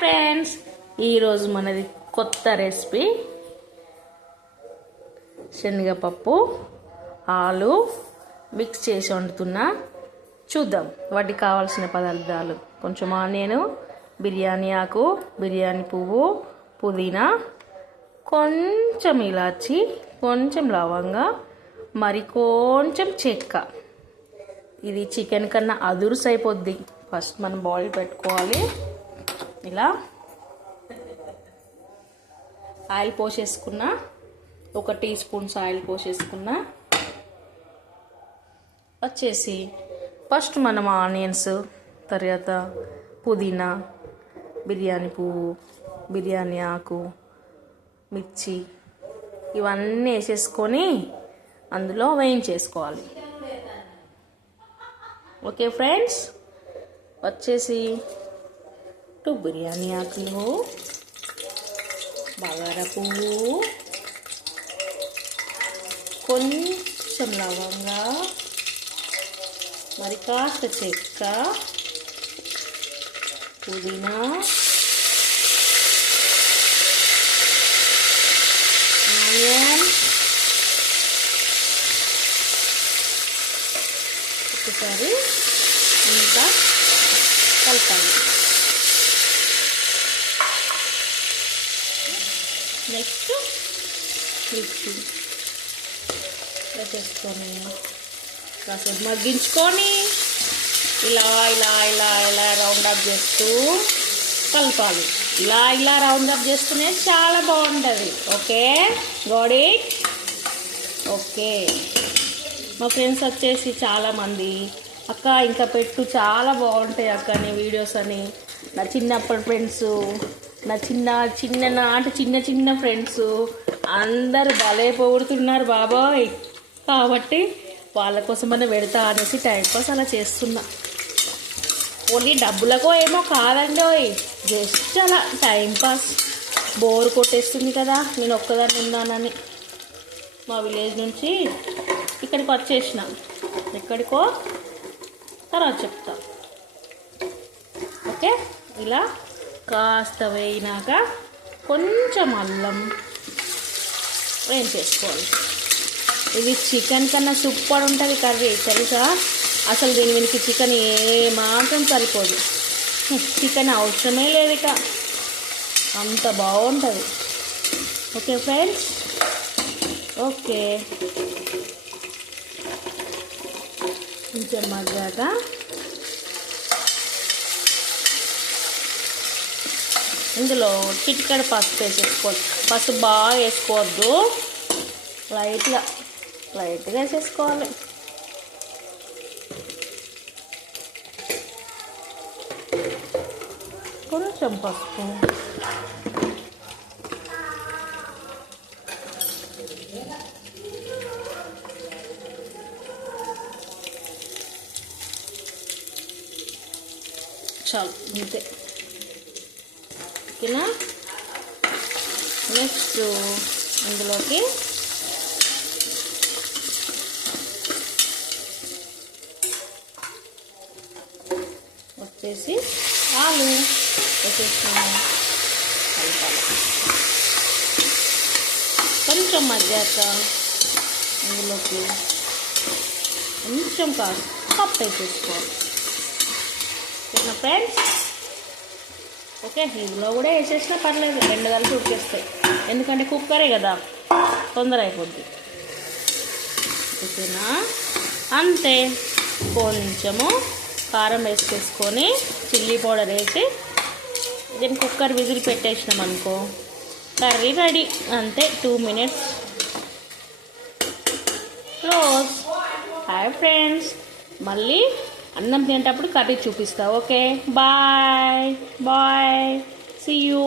Friends, ఈరోజు మనది కొత్త రెసిపీ శనగపప్పు ఆలు మిక్స్ చేసి వండుతున్నా. చూద్దాం వాటికి కావాల్సిన పదార్థాలు: కొంచెం ఆనియన్, బిర్యానీ ఆకు, బిర్యానీ పువ్వు, పుదీనా, కొంచెం ఇలాచి, కొంచెం లవంగా, మరి కొంచెం చెక్క. ఇది చికెన్ కన్నా అదురుసు అయిపోద్ది. ఫస్ట్ మనం బాయిల్ పెట్టుకోవాలి. ఇలా ఆయిల్ పోసేసుకున్నా, 1 టీ స్పూన్స్ ఆయిల్ పోసేసుకున్నా. వచ్చేసి ఫస్ట్ మనం ఆనియన్స్, తర్వాత పుదీనా, బిర్యానీ పువ్వు, బిర్యానీ ఆకు, మిర్చి ఇవన్నీ వేసేసుకొని అందులో వేయించేసుకోవాలి. ఓకే ఫ్రెండ్స్, వచ్చేసి 2 బిర్యానీ ఆకులు, బగారా పువ్వు, కొంచెం లవంగా, మరి కాస్త చెక్క, పుదీనా, ఆనియన్, ఒకసారి అంతా కలపాలి. నెక్స్ట్ మిర్చి వేసేసుకొని కాసేపు మగ్గించుకొని ఇలా ఇలా ఇలా ఇలా రౌండ్ అప్ చేస్తూ కలపాలి. ఇలా ఇలా రౌండ్ అప్ చేస్తూనే చాలా బాగుంటుంది. Okay, got it? ఓకే. మా ఫ్రెండ్స్ వచ్చేసి చాలామంది, అక్క ఇంకా పెట్టు, చాలా బాగుంటాయి అక్క నీ వీడియోస్ అని. నా చిన్నప్పటి ఫ్రెండ్స్, నా చిన్న ఫ్రెండ్స్ అందరు భలే పొగుడుతున్నారు బాబాయ్. కాబట్టి వాళ్ళ కోసమన్నా పెడతా అనేసి టైంపాస్ అలా చేస్తున్నా. ఓన్లీ డబ్బులకో ఏమో కాదండి, జస్ట్ అలా టైంపాస్. బోర్ కొట్టేస్తుంది కదా నేను ఒక్కదాన్ని ఉన్నానని. మా విలేజ్ నుంచి ఇక్కడికి వచ్చేసిన. ఎక్కడికో తర్వాత చెప్తా. ఓకే, ఇలా కాస్త వేయినాక కొంచెం అల్లం వేయించేసుకోవాలి. ఇది చికెన్ కన్నా సూపర్ ఉంటుంది కర్రీ, తెలుసా? అసలు దీనికి చికెన్ ఏమాత్రం సరిపోదు. చికెన్ అవసరమే లేదు ఇక, అంత బాగుంటుంది. Okay friends, okay. కొంచెం మగ్గాక ఇందులో చిటికెడు పసుపు వేసేసుకోవచ్చు. పసుపు బాగా వేసుకోవద్దు, లైట్గా వేసేసుకోవాలి. కొంచెం పసుపు, చాలు అంతే. ఓకేనా? నెక్స్ట్ ఇందులోకి వచ్చేసి ఆలు వేసేసుకున్నాము. కలపాలి. కొంచెం మగ్గాక ఇందులోకి కొంచెం పప్పు వేసేసుకోవాలి. ఓకేనా ఫ్రెండ్స్? ఓకే, ఇందులో కూడా వేసేసినా పర్లేదు, 2 కలిపి ఉడికేస్తాయి. ఎందుకంటే కుక్కరే కదా, తొందర అయిపోద్ది. ఓకేనా? అంతే. కొంచెము కారం వేసేసుకొని చిల్లీ పౌడర్ వేసి దీన్ని కుక్కర్ విజిల్ పెట్టేసినాం అనుకో, కర్రీ రెడీ. అంతే, 2 minutes. క్లోజ్. హాయ్ ఫ్రెండ్స్, మళ్ళీ అన్నం తినేటప్పుడు కర్రీ చూపిస్తా. Okay, bye bye, see you.